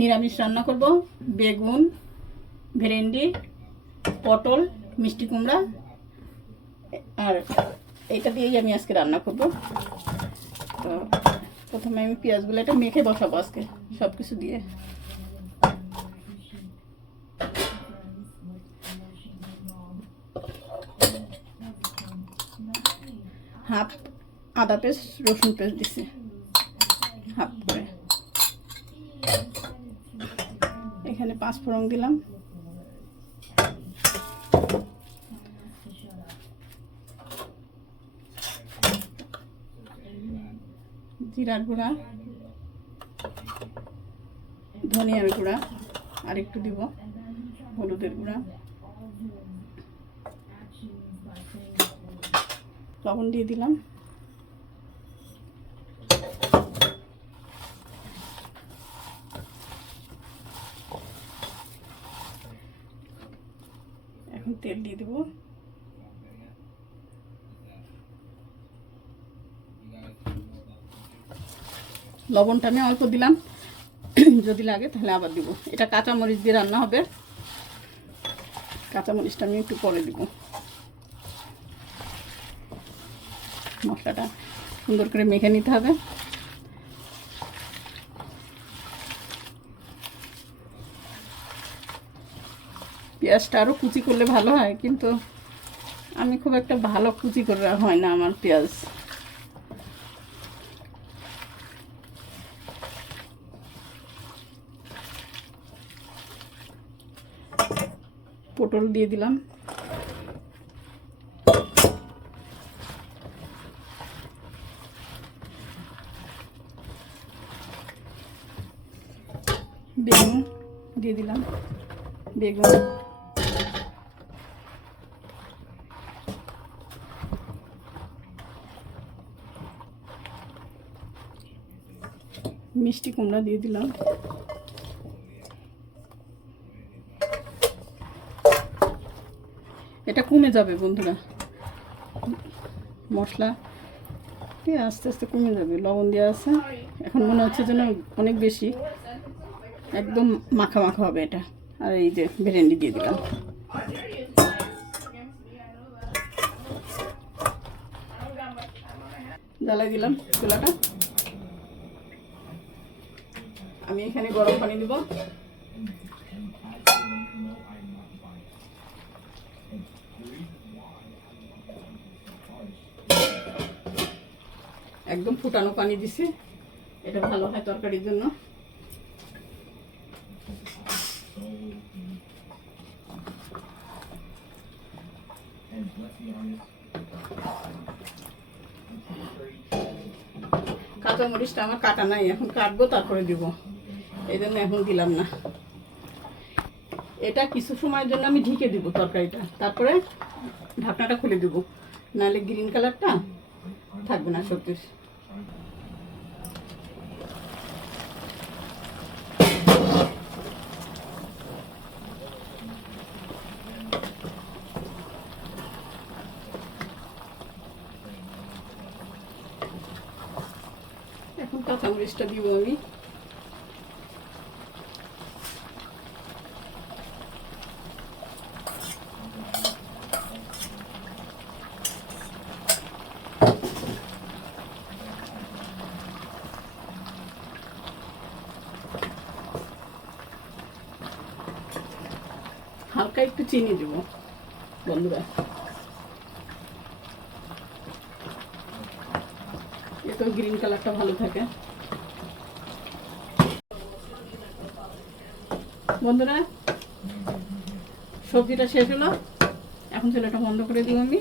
নিরামিষ রান্না করব। বেগুন, ভেন্ডি, পটল, মিষ্টি কুমড়া, আর এটা দিয়েই আমি আজকে রান্না করব। তো প্রথমে আমি পেঁয়াজগুলো এটা মেখে বসাবো আজকে সব কিছু দিয়ে। হাফ আদা পেস্ট, রসুন পেস্ট দিছি হাফ করে। এখানে 5 ফোড়ন দিলাম, জিরার গুঁড়া, ধনিয়ার গুঁড়া আর একটু দিব, হলুদের গুঁড়া, লবণ দিয়ে দিলাম। এখন তেল দিয়ে দেব। লবণটা আমি অল্প দিলাম, যদি লাগে তাহলে আবার দিব। এটা কাঁচামরিচ দিয়ে রান্না হবে, কাঁচামরিচটা আমি একটু পরে দিব। মশলাটা সুন্দর করে মেখে নিতে হবে। পেঁয়াজটা আরও কুচি করলে ভালো হয়, কিন্তু আমি খুব একটা ভালো কুচি করে হয় না আমার পেঁয়াজ। পটল দিয়ে দিলাম, বেগুন দিয়ে দিলাম, বেগুন, মিষ্টি কুমড়া দিয়ে দিলাম, এটা কমে যাবে বন্ধুরা, মশলা আস্তে আস্তে কমে যাবে। লবণ দেওয়া আছে, এখন মনে হচ্ছে যেন অনেক বেশি, একদম মাখা মাখা হবে এটা। আর এই যে ভেন্ডি দিয়ে দিলাম, জ্বালাই দিলাম চুলাটা। আমি এখানে গরম পানি দিব। একদম ফুটানো পানি দিছি, এটা ভালো হয় তরকারির জন্য। কাঁচামরিচটা আমার কাটা নাই, এখন কাটবো তারপরে দিব, এই জন্য এখন দিলাম না। এটা কিছু সময়ের জন্য আমি ঢেকে দিব তরকারিটা, তারপরে ঢাকনাটা খুলে দিব, নাহলে গ্রিন কালারটা থাকবে না সবজির। এখন কাঁচামরিচটা দিব আমি। হালকা একটু চিনি দেব বন্ধুরা, এতে গ্রিন কালারটা ভালো থাকে। বন্ধুরা সবজিটা শেষ হলো, এখন চুলাটা বন্ধ করে দিব আমি।